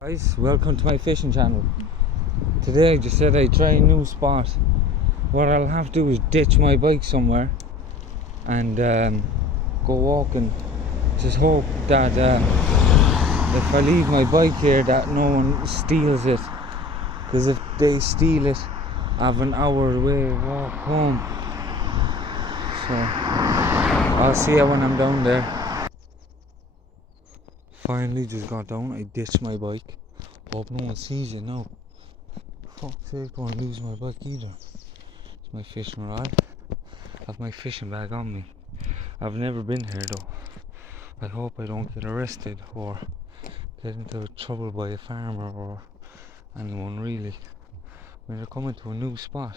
Guys, welcome to my fishing channel. Today I just said I'd try a new spot. What I'll have to do is ditch my bike somewhere and go walking. Just hope that if I leave my bike here that no one steals it, because if they steal it I have an hour away walk home. So I'll see you when I'm down there. Finally just got down. I ditched my bike. Hope no one sees you now. Fuck's sake, don't want to lose my bike either. It's my fishing rod. I have my fishing bag on me. I've never been here though. I hope I don't get arrested or get into trouble by a farmer or anyone really. When you're coming to a new spot,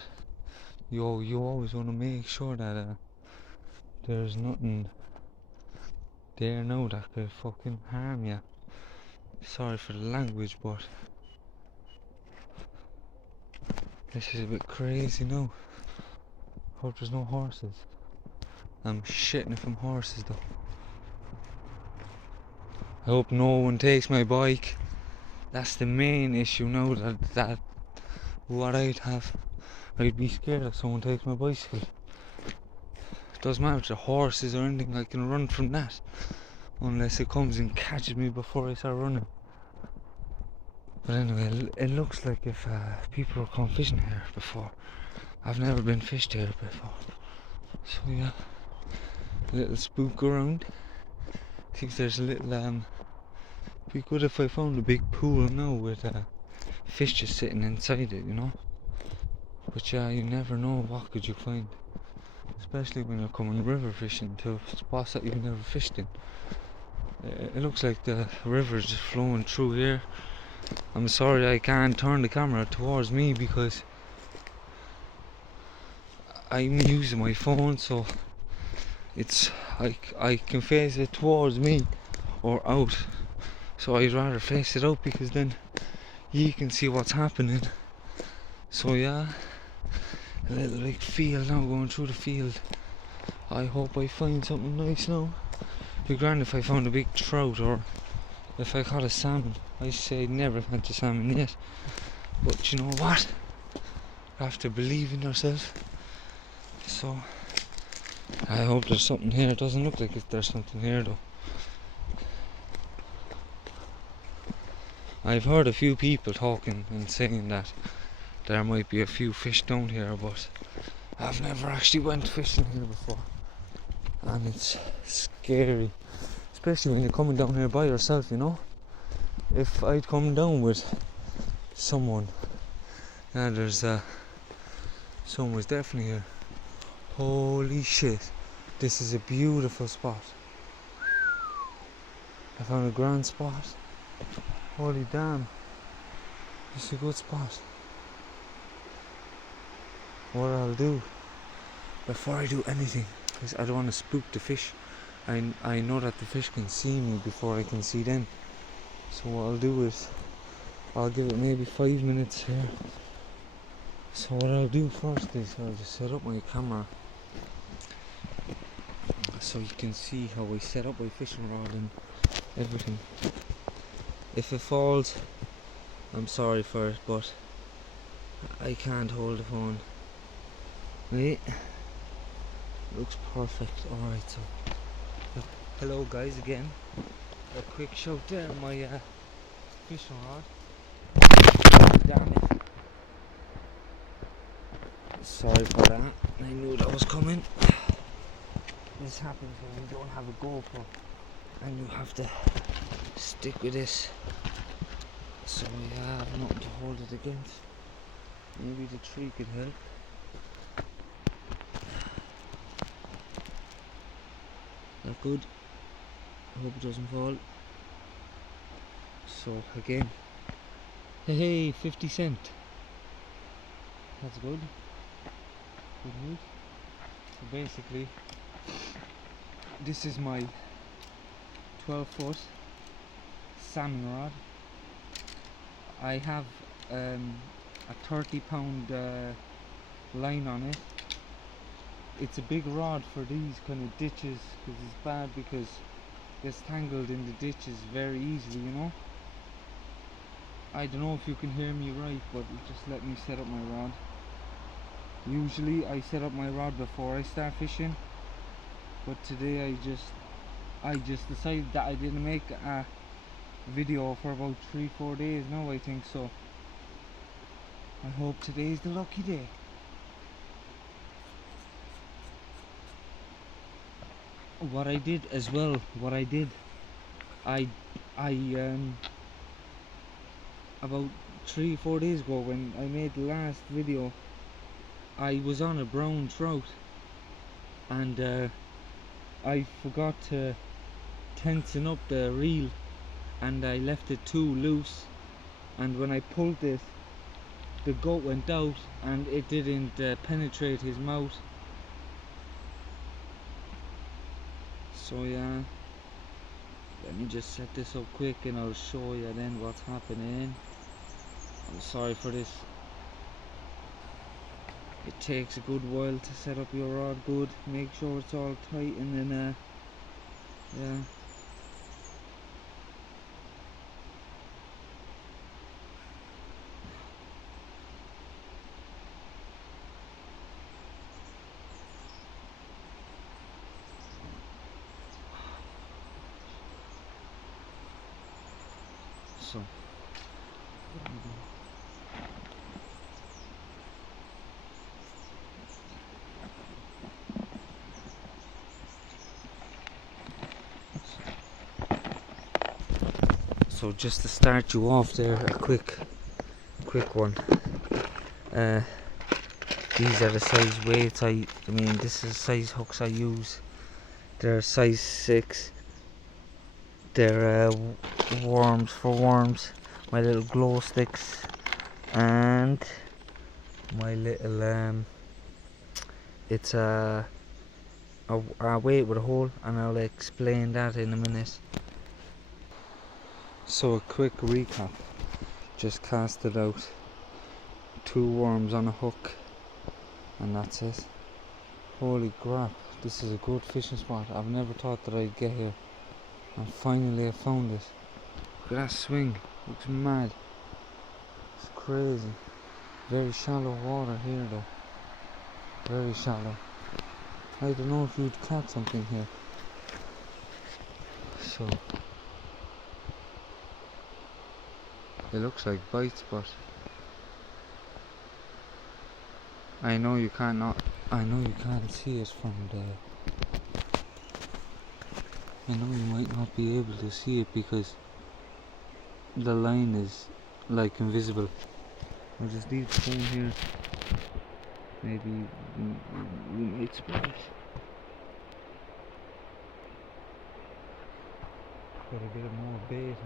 you always want to make sure that there's nothing there now that could fucking harm you. Sorry for the language, but this is a bit crazy now. Hope there's no horses. I'm shitting if I'm horses though. I hope no one takes my bike. That's the main issue now. That what I'd be scared if someone takes my bicycle. It doesn't matter if the horses or anything. I can run from that, unless it comes and catches me before I start running. But anyway, it looks like if people have come fishing here before. I've never been fished here before. So yeah, a little spook around. I think there's a little be good if I found a big pool now with fish just sitting inside it, you know. But yeah, you never know what could you find, especially when you're coming river fishing to spots that you've never fished in. It looks like the river's just flowing through here. I'm sorry I can't turn the camera towards me because I'm using my phone, so it's I can face it towards me or out. So I'd rather face it out because then you can see what's happening. So yeah, a little big field now, going through the field. I hope I find something nice now. It'd be grand if I found a big trout or if I caught a salmon. I say never catch a salmon yet, but you know what? You have to believe in yourself. So I hope there's something here. It doesn't look like there's something here though. I've heard a few people talking and saying that there might be a few fish down here, but I've never actually went fishing here before, and it's scary, especially when you're coming down here by yourself, you know. If I'd come down with someone, yeah, there's someone's definitely here. Holy shit, this is a beautiful spot. I found a grand spot. Holy damn, this is a good spot. What I'll do before I do anything, because I don't want to spook the fish. I know that the fish can see me before I can see them. So what I'll do is I'll give it maybe 5 minutes here. So what I'll do first is I'll just set up my camera so you can see how I set up my fishing rod and everything. If it falls, I'm sorry for it, but I can't hold the phone. Wait, looks perfect. Alright, so hello guys again. A quick shout there, my fishing rod. Damn it. Sorry for that. I knew that was coming. This happens when you don't have a GoPro and you have to stick with this. So yeah, I have nothing to hold it against. Maybe the tree could help. That good. I hope it doesn't fall. So again, hey, 50 cent. That's good. Good news. So basically, this is my 12-foot salmon rod. I have a 30-pound line on it. It's a big rod for these kind of ditches because it's bad because it gets tangled in the ditches very easily, you know. I don't know if you can hear me right, but just let me set up my rod. Usually I set up my rod before I start fishing, but today I just decided that I didn't make a video for about 3-4 days now, I think. So I hope today's the lucky day. What I did as well, I about 3-4 days ago when I made the last video, I was on a brown trout, and I forgot to tension up the reel, and I left it too loose, and when I pulled this, the gut went out and it didn't penetrate his mouth. So yeah, let me just set this up quick and I'll show you then what's happening. I'm sorry for this. It takes a good while to set up your rod good, make sure it's all tight, and then yeah. So just to start you off there, a quick one. These are the size weights I mean this is the size hooks I use. They're size 6. They're worms for worms. My little glow sticks and my little it's a weight with a hole, and I'll explain that in a minute. So a quick recap. Just casted out 2 worms on a hook, and that's it. Holy crap, this is a good fishing spot. I've never thought that I'd get here, and finally I found it. Look at that swing, looks mad. It's crazy. Very shallow water here though. Very shallow. I don't know if you'd catch something here. So it looks like bites, but I know you can't see it from the. I know you might not be able to see it because the line is like invisible. I'll just leave the phone here. Maybe we might spot it. Put a bit more bait on it.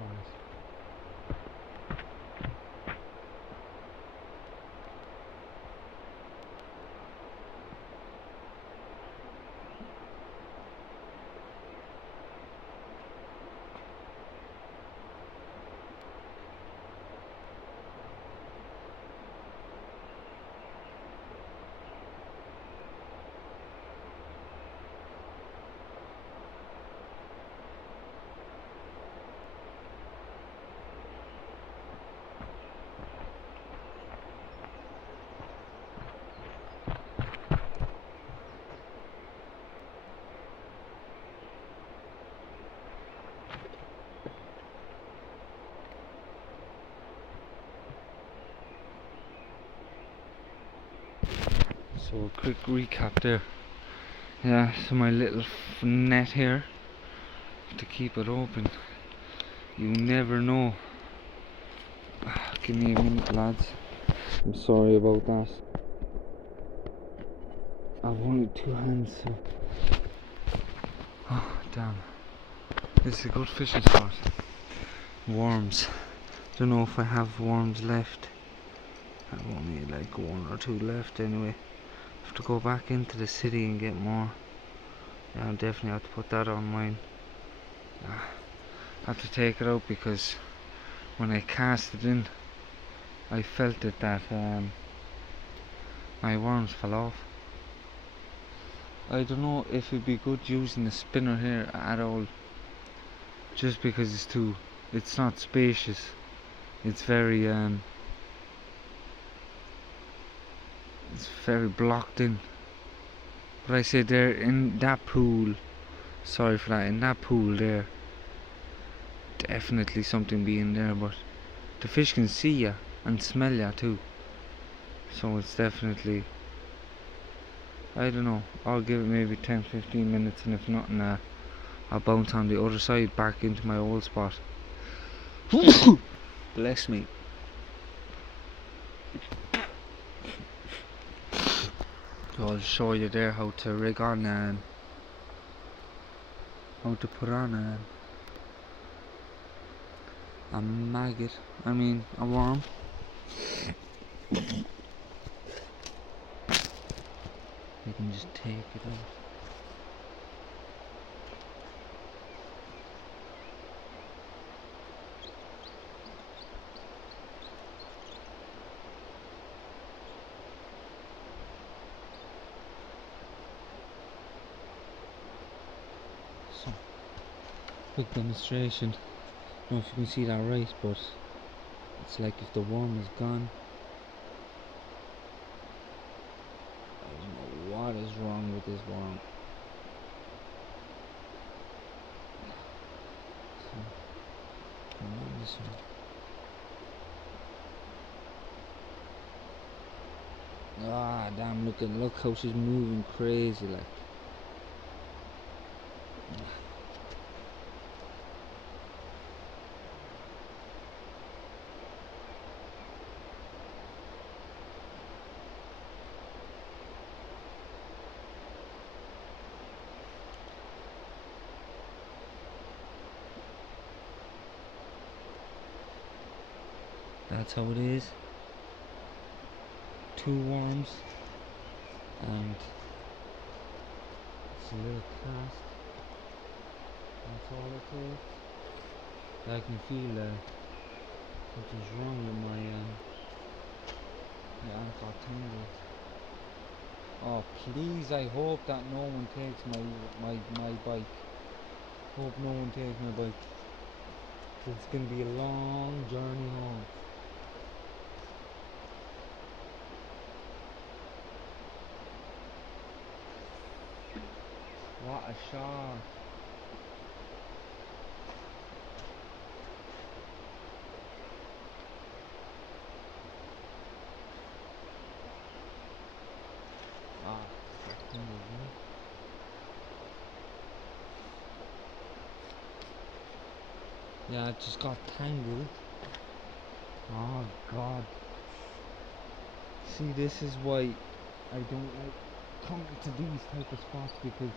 So a quick recap there. Yeah, so my little net here to keep it open. You never know. Give me a minute, lads. I'm sorry about that. I've only 2 hands, so. Oh, damn. This is a good fishing spot. Worms. Don't know if I have worms left. I've only like 1 or 2 left anyway. Have to go back into the city and get more. Yeah, I'll definitely have to put that on mine. I have to take it out because when I cast it in, I felt it that my worms fell off. I don't know if it'd be good using a spinner here at all, just because it's not spacious. It's very blocked in. But I said there in that pool, sorry for that, in that pool there, definitely something being there, but the fish can see ya and smell ya too. So it's definitely, I don't know, I'll give it maybe 10-15 minutes, and if not, I'll bounce on the other side back into my old spot. Bless me. So I'll show you there how to rig on and how to put on a maggot, I mean a worm. You can just take it out. So, quick demonstration. I don't know if you can see that right, but it's like if the worm is gone. I don't know what is wrong with this worm. So, come on this one. Ah, damn, look how she's moving crazy like. That's how it is. 2 worms, and it's a little cast. That's all it takes. I can feel something's wrong with my ankle tingle. Oh please, I hope that no one takes my bike. Hope no one takes my bike. It's gonna be a long journey home. What a shot. Yeah, it just got tangled. Oh god. See, this is why I don't like coming to these type of spots, because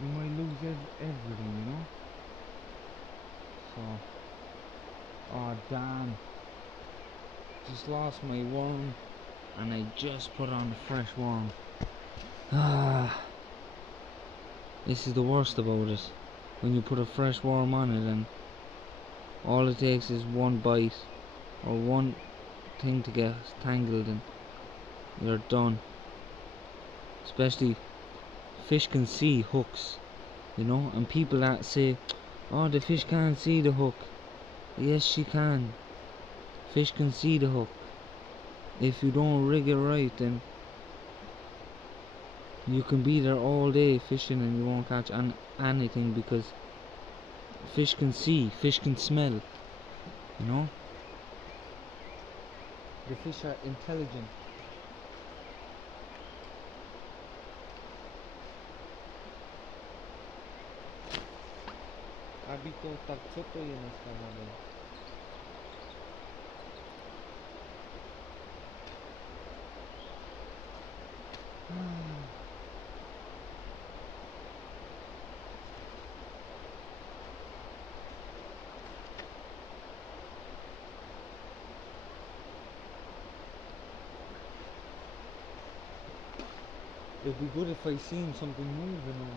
you might lose everything, you know? So, oh damn. Just lost my worm, and I just put on a fresh worm. This is the worst about it. When you put a fresh worm on it, and all it takes is one bite or one thing to get tangled, and you're done. Especially fish can see hooks, you know, and people that say, oh, the fish can't see the hook. Yes, she can. Fish can see the hook. If you don't rig it right, then you can be there all day fishing and you won't catch anything, because fish can see, fish can smell, you know. The fish are intelligent. Abito tagsoto yun esta namin. It'd be good if I seen something moving or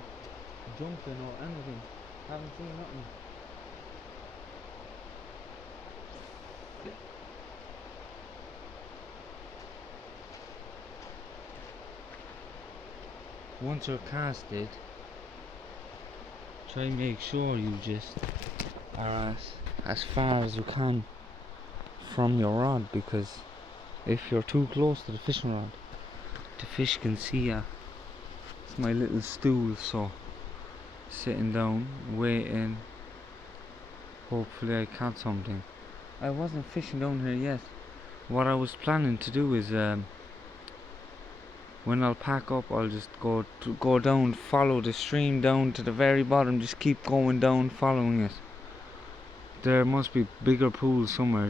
jumping or anything. Haven't seen nothing. Once you're casted, try and make sure you just are as far as you can from your rod, because if you're too close to the fishing rod, the fish can see you. It's my little stool, so sitting down, waiting. Hopefully I catch something. I wasn't fishing down here yet. What I was planning to do is when I'll pack up, I'll just go down, follow the stream down to the very bottom, just keep going down, following it. There must be bigger pools somewhere.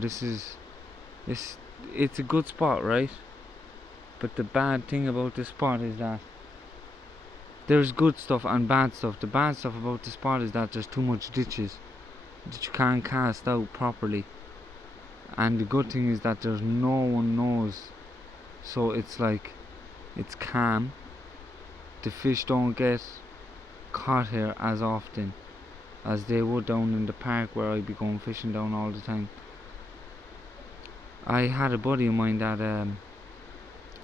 It's a good spot, right? But the bad thing about this spot is that there's good stuff and bad stuff. The bad stuff about the spot is that there's too much ditches that you can't cast out properly. And the good thing is that there's no one knows. So it's like, it's calm. The fish don't get caught here as often as they would down in the park where I'd be going fishing down all the time. I had a buddy of mine that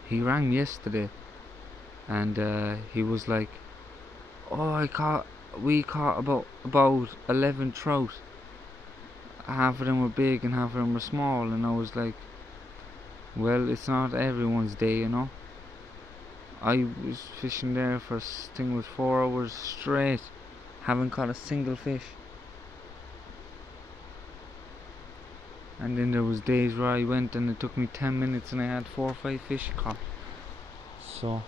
he rang yesterday, and he was like, "Oh, we caught about 11 trout. Half of them were big and half of them were small." And I was like, well, it's not everyone's day, you know. I was fishing there for, I think it was 4 hours straight, haven't caught a single fish. And then there was days where I went and it took me 10 minutes and I had 4 or 5 fish caught. So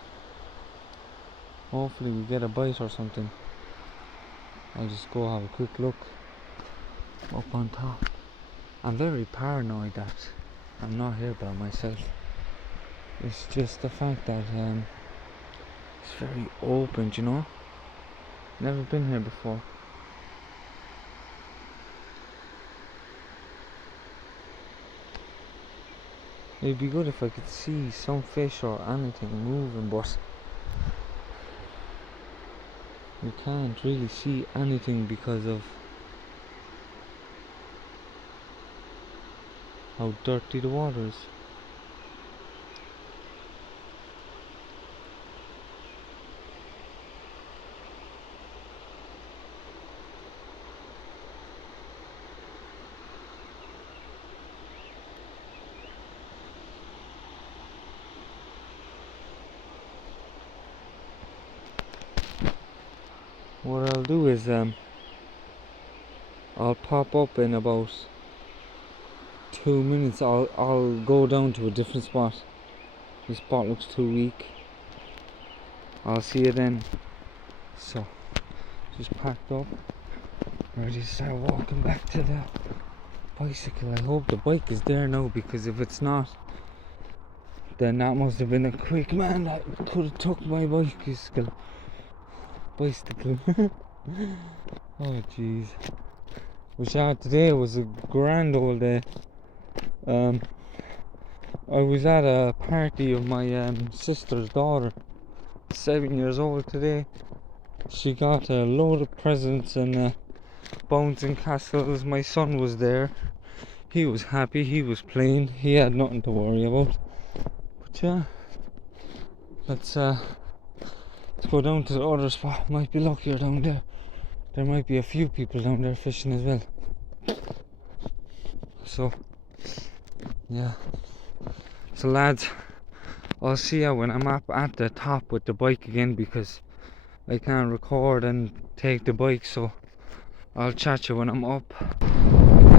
hopefully we get a bite or something. I'll just go have a quick look up on top. I'm very paranoid that I'm not here by myself. It's just the fact that it's very open, you know. Never been here before. It'd be good if I could see some fish or anything moving, but you can't really see anything because of how dirty the water is. What I'll do is I'll pop up in about 2 minutes. I'll go down to a different spot. This spot looks too weak. I'll see you then. So just packed up, ready to start walking back to the bicycle. I hope the bike is there now, because if it's not, then that must have been a quick man that could have took my bicycle. Oh jeez. Today was a grand old day. I was at a party of my sister's daughter, 7 years old today. She got a load of presents and bouncing castles. My son was there. He was happy, he was playing, he had nothing to worry about. But yeah, let's go down to the other spot. Might be luckier down there. There might be a few people down there fishing as well. So yeah, so lads, I'll see you when I'm up at the top with the bike again, because I can't record and take the bike, so I'll chat you when I'm up.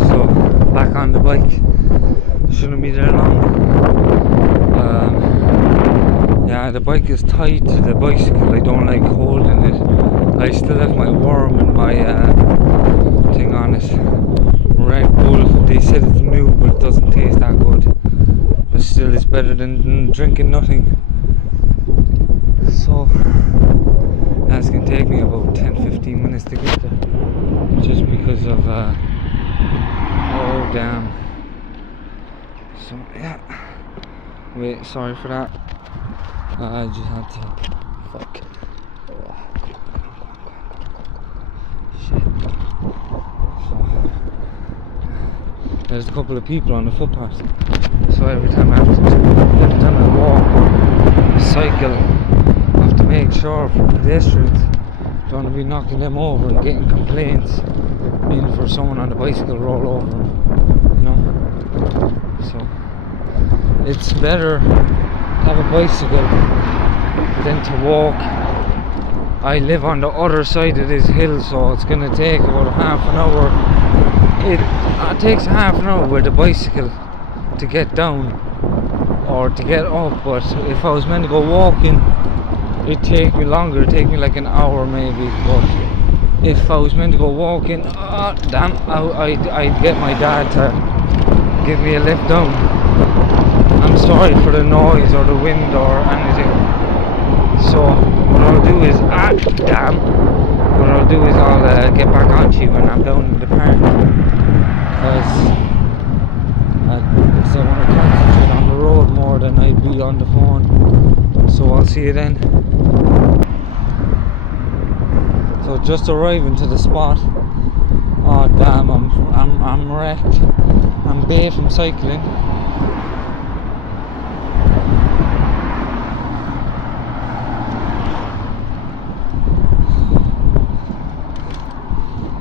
So back on the bike, shouldn't be there long. Yeah, the bike is tied to the bicycle. I don't like holding it. I still have my worm and my thing on it. Red Bull, they said it's new but it doesn't taste that good. But still it's better than drinking nothing. So that's gonna take me about 10-15 minutes to get there. Just because of oh damn. So yeah. Wait, sorry for that. I just had to fuck. Shit. So there's a couple of people on the footpath. So every time I walk or cycle, I have to make sure for pedestrians, don't want to be knocking them over and getting complaints, meaning for someone on the bicycle roll over them, you know. it's better to have a bicycle than to walk. I live on the other side of this hill, so it's gonna take about half an hour. It takes half an hour with a bicycle to get down or to get up, but if I was meant to go walking, it'd take me longer. It'd take me like an hour maybe. But if I was meant to go walking, damn, I'd get my dad to give me a lift down. I'm sorry for the noise or the wind or anything. So what I'll do is, damn, what I'll do is I'll get back onto you when I'm down in the park, because I want to concentrate on the road more than I'd be on the phone. So I'll see you then. So just arriving to the spot. Oh damn, I'm wrecked. I'm bay from cycling.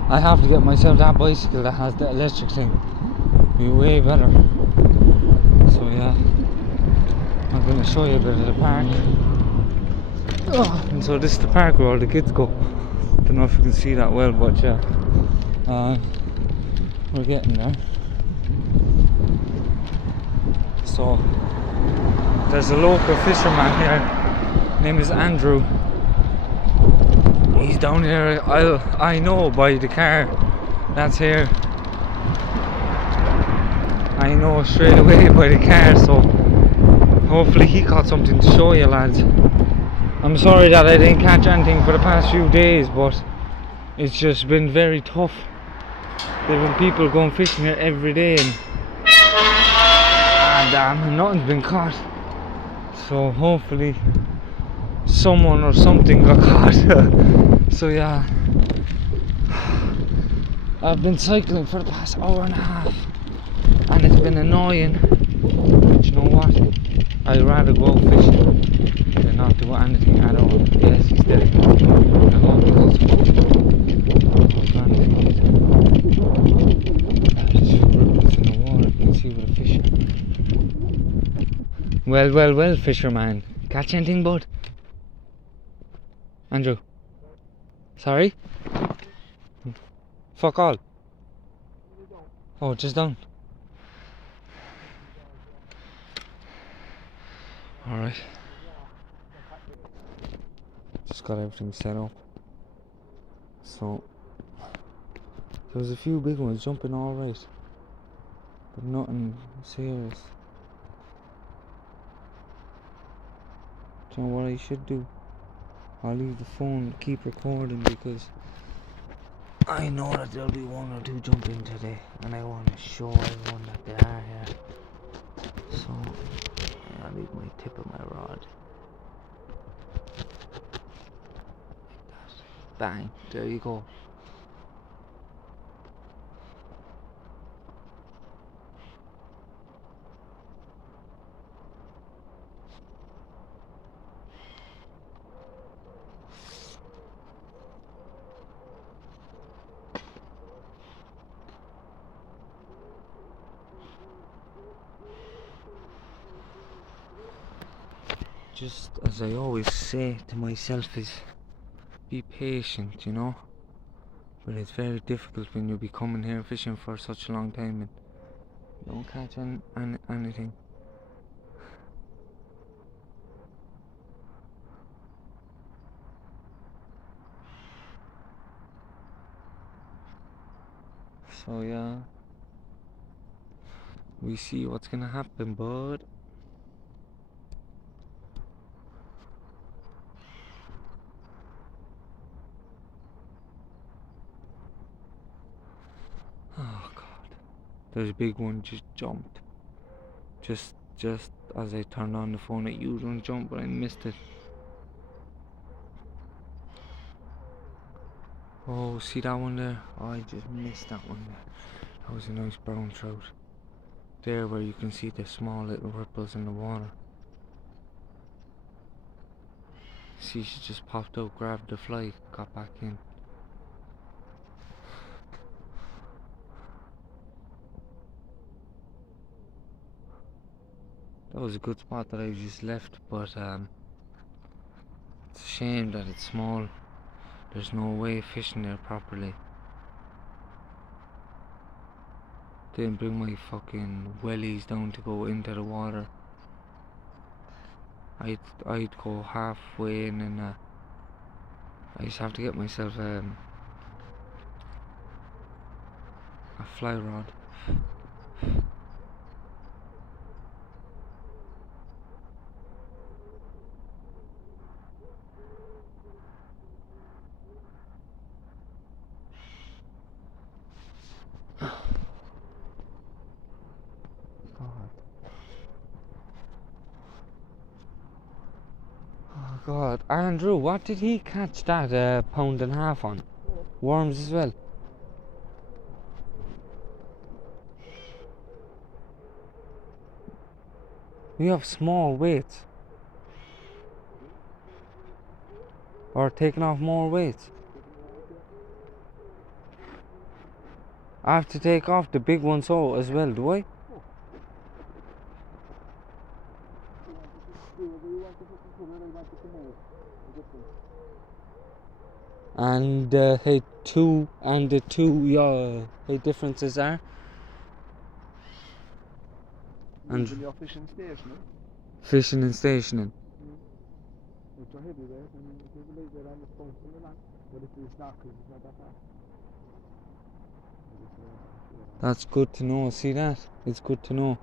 I have to get myself that bicycle that has the electric thing. Be way better. So yeah, I'm gonna show you a bit of the park. And so this is the park where all the kids go. Don't know if you can see that well, but yeah, we're getting there. So there's a local fisherman here. Name is Andrew. He's down here. I know by the car that's here. I know straight away by the car, so hopefully he caught something to show you, lads. I'm sorry that I didn't catch anything for the past few days, but it's just been very tough. There've been people going fishing here every day, and damn, nothing's been caught. So hopefully someone or something got caught. So yeah, I've been cycling for the past hour and a half, and it's been annoying. But you know what? I'd rather go out fishing than not do anything at all. Yes, he's dead. I hope he goes There's ripples in the water. You can see where the fish are. Well, fisherman. Catch anything, bud? Andrew? Sorry? Fuck all. Oh, just down. Alright. Just got everything set up. So there was a few big ones jumping alright, but nothing serious. Do you know what I should do? I'll leave the phone, keep recording, because I know that there'll be one or two jumping today, and I want to show everyone that they are here. So I'll leave my tip of my rod. Like that. Bang, there you go. Just as I always say to myself is, be patient, you know. But it's very difficult when you be coming here fishing for such a long time and you don't catch anything. So yeah, we see what's gonna happen, bud. Oh god, there's a big one just jumped. Just as I turned on the phone, it usually jump, but I missed it. Oh, see that one there? Oh, I just missed that one there. That was a nice brown trout. There where you can see the small little ripples in the water. See, she just popped out, grabbed the fly, got back in. That was a good spot that I just left, but it's a shame that it's small. There's no way of fishing there properly. Didn't bring my fucking wellies down to go into the water. I'd go halfway in and I just have to get myself a fly rod. Oh God, Andrew, what did he catch that pound and a half on? Worms as well. We have small weights. Or taking off more weights. I have to take off the big one so as well, do I? And the two differences are. And you're fishing stationing. Fishing and stationing. If you're heavy weight, and if there's a big weight on the phone, but if it's not, because it's not that far. That's good to know. See that? It's good to know.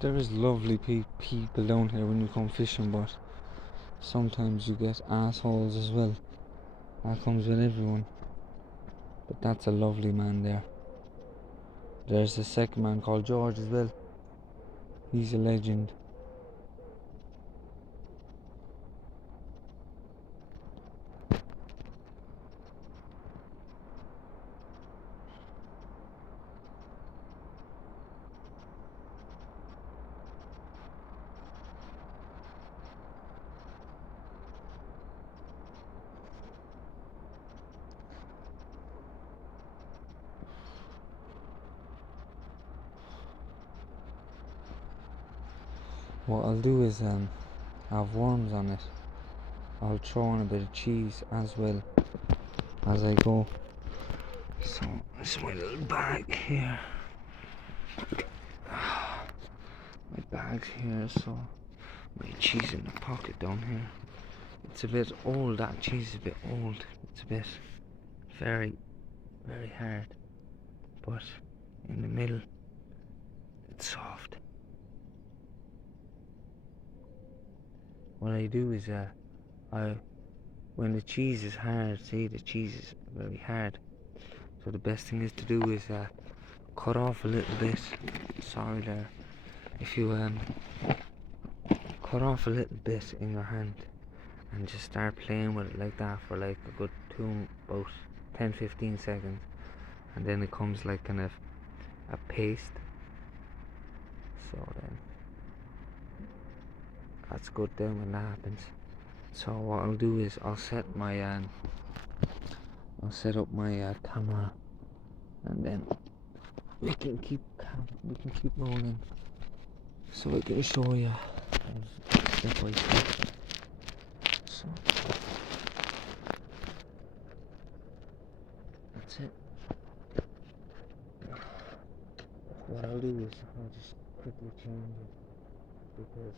There is lovely people down here when you come fishing, but sometimes you get assholes as well. That comes with everyone. But that's a lovely man there. There's the second man called George as well. He's a legend. What I'll do is have worms on it. I'll throw in a bit of cheese as well as I go. So this is my little bag here. My bag's here, so my cheese in the pocket down here. It's a bit old, that cheese is a bit old. It's a bit very hard. But in the middle it's soft. What I do is when the cheese is hard, see, the cheese is very hard, so the best thing is to do is cut off a little bit. Sorry there. If you cut off a little bit in your hand and just start playing with it like that for like a good about 10-15 seconds, and then it comes like kind of a paste. So then that's good then when that happens. So what I'll do is I'll set up my camera, and then we can keep rolling, so I can show you step by step. So that's it. What I'll do is I'll just quickly change it because